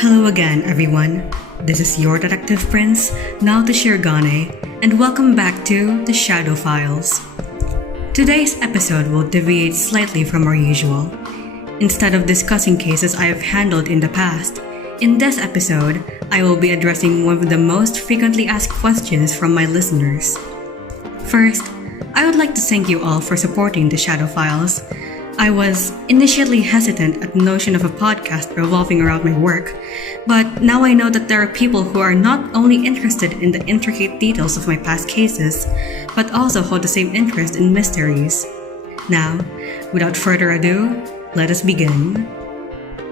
Hello again, everyone. This is your Detective Prince, Naoto Shirogane, and welcome back to The Shadow Files. Today's episode will deviate slightly from our usual. Instead of discussing cases I have handled in the past, in this episode, I will be addressing one of the most frequently asked questions from my listeners. First, I would like to thank you all for supporting The Shadow Files. I was initially hesitant at the notion of a podcast revolving around my work, but now I know that there are people who are not only interested in the intricate details of my past cases, but also hold the same interest in mysteries. Now, without further ado, let us begin.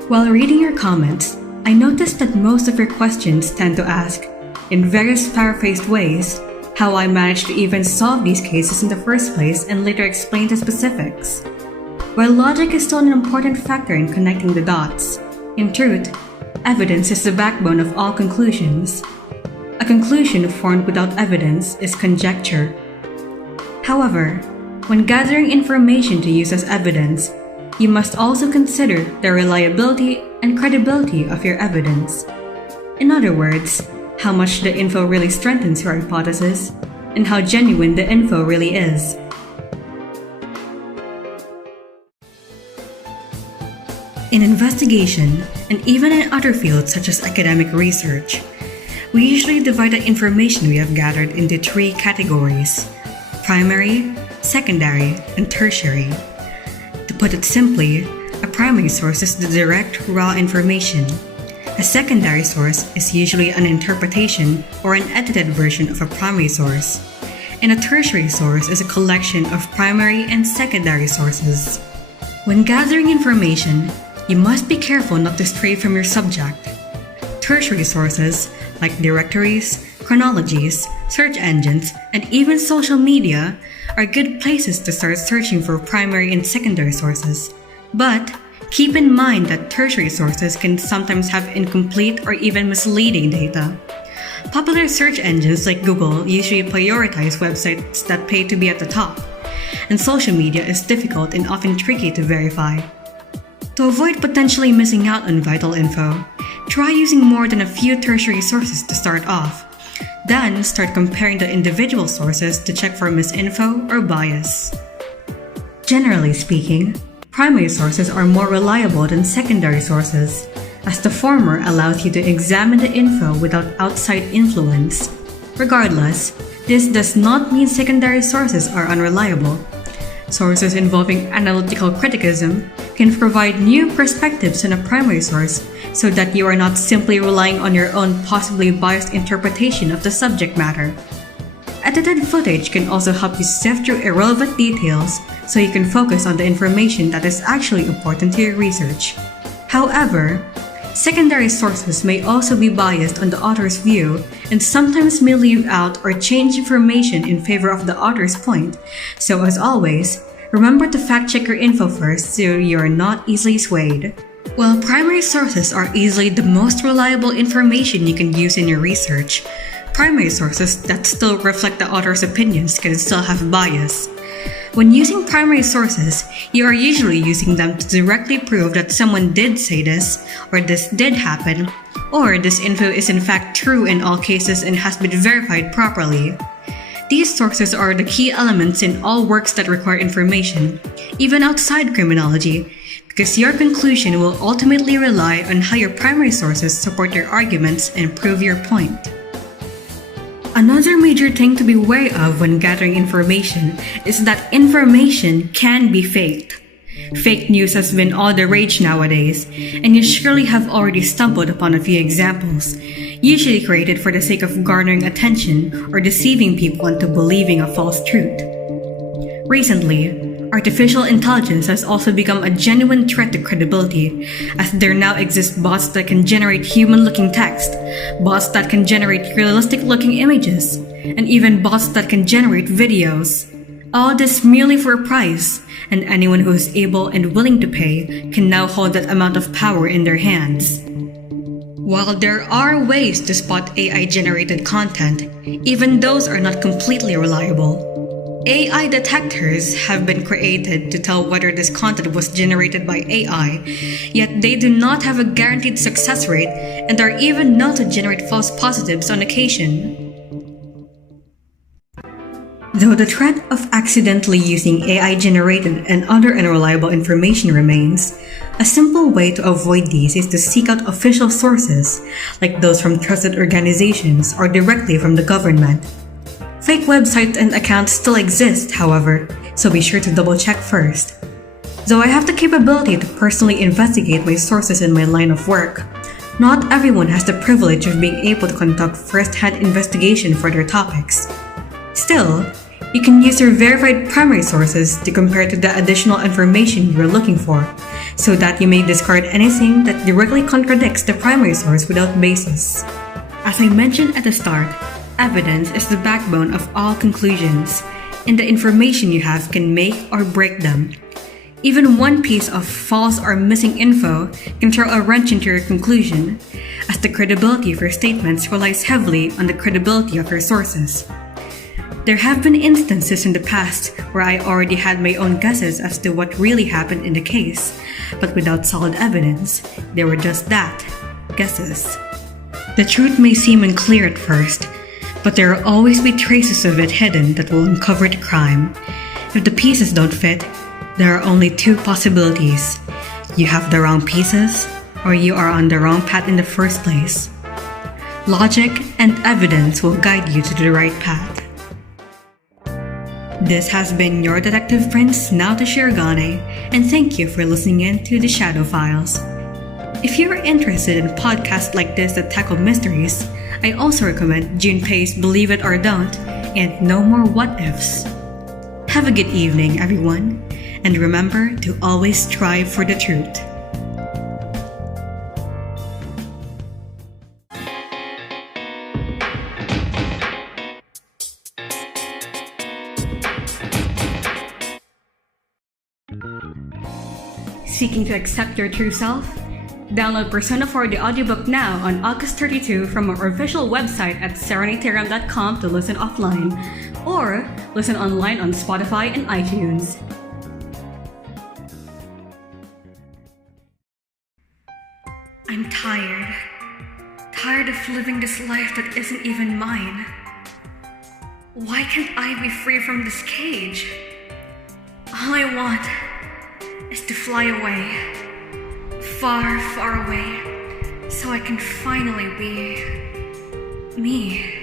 While reading your comments, I noticed that most of your questions tend to ask, in various paraphrased ways, how I managed to even solve these cases in the first place and later explain the specifics. While logic is still an important factor in connecting the dots, in truth, evidence is the backbone of all conclusions. A conclusion formed without evidence is conjecture. However, when gathering information to use as evidence, you must also consider the reliability and credibility of your evidence. In other words, how much the info really strengthens your hypothesis, and how genuine the info really is. In investigation, and even in other fields such as academic research, we usually divide the information we have gathered into three categories: primary, secondary, and tertiary. To put it simply, a primary source is the direct, raw information. A secondary source is usually an interpretation or an edited version of a primary source, and a tertiary source is a collection of primary and secondary sources. When gathering information, you must be careful not to stray from your subject. Tertiary sources, like directories, chronologies, search engines, and even social media, are good places to start searching for primary and secondary sources. But keep in mind that tertiary sources can sometimes have incomplete or even misleading data. Popular search engines like Google usually prioritize websites that pay to be at the top, and social media is difficult and often tricky to verify. To avoid potentially missing out on vital info, try using more than a few tertiary sources to start off. Then start comparing the individual sources to check for misinfo or bias. Generally speaking, primary sources are more reliable than secondary sources, as the former allows you to examine the info without outside influence. Regardless, this does not mean secondary sources are unreliable. Sources involving analytical criticism can provide new perspectives on a primary source so that you are not simply relying on your own possibly biased interpretation of the subject matter. Edited footage can also help you sift through irrelevant details so you can focus on the information that is actually important to your research. However, secondary sources may also be biased on the author's view and sometimes may leave out or change information in favor of the author's point. So as always, remember to fact-check your info first so you are not easily swayed. While primary sources are easily the most reliable information you can use in your research, primary sources that still reflect the author's opinions can still have bias. When using primary sources, you are usually using them to directly prove that someone did say this, or this did happen, or this info is in fact true in all cases and has been verified properly. These sources are the key elements in all works that require information, even outside criminology, because your conclusion will ultimately rely on how your primary sources support your arguments and prove your point. Another major thing to be wary of when gathering information is that information can be faked. Fake news has been all the rage nowadays, and you surely have already stumbled upon a few examples, usually created for the sake of garnering attention or deceiving people into believing a false truth. Recently, artificial intelligence has also become a genuine threat to credibility, as there now exist bots that can generate human-looking text, bots that can generate realistic-looking images, and even bots that can generate videos. All this merely for a price, and anyone who is able and willing to pay can now hold that amount of power in their hands. While there are ways to spot AI-generated content, even those are not completely reliable. AI detectors have been created to tell whether this content was generated by AI, yet they do not have a guaranteed success rate and are even known to generate false positives on occasion. Though the threat of accidentally using AI-generated and other unreliable information remains, a simple way to avoid these is to seek out official sources, like those from trusted organizations or directly from the government. Fake websites and accounts still exist, however, so be sure to double-check first. Though I have the capability to personally investigate my sources in my line of work, not everyone has the privilege of being able to conduct first-hand investigation for their topics. Still, you can use your verified primary sources to compare to the additional information you're looking for, so that you may discard anything that directly contradicts the primary source without basis. As I mentioned at the start, evidence is the backbone of all conclusions, and the information you have can make or break them. Even one piece of false or missing info can throw a wrench into your conclusion, as the credibility of your statements relies heavily on the credibility of your sources. There have been instances in the past where I already had my own guesses as to what really happened in the case, but without solid evidence, they were just that, guesses. The truth may seem unclear at first, but there will always be traces of it hidden that will uncover the crime. If the pieces don't fit, there are only two possibilities. You have the wrong pieces, or you are on the wrong path in the first place. Logic and evidence will guide you to the right path. This has been your Detective Prince, Naoto Shirogane, and thank you for listening in to the Shadow Files. If you're interested in podcasts like this that tackle mysteries, I also recommend Junpei's Believe It or Don't and No More What Ifs. Have a good evening, everyone, and remember to always strive for the truth. Seeking to accept your true self? Download Persona 4 the audiobook now on August 32 from our official website at sereniteram.com to listen offline, or listen online on Spotify and iTunes. I'm tired. Tired of living this life that isn't even mine. Why can't I be free from this cage? All I want is to fly away, far, far away, so I can finally be me.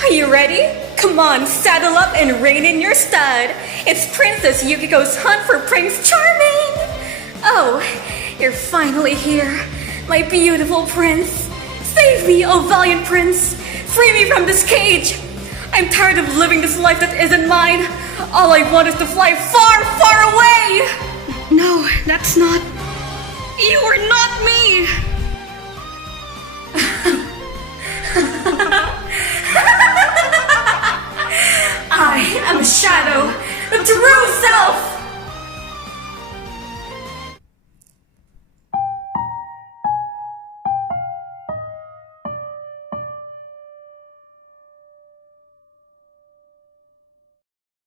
Are you ready? Come on, saddle up and rein in your stud. It's Princess Yukiko's hunt for Prince Charming. Oh, you're finally here, my beautiful prince. Save me, oh valiant prince. Free me from this cage. I'm tired of living this life that isn't mine. All I want is to fly far, far away. No, that's not... You are not me! I am a shadow, the true self.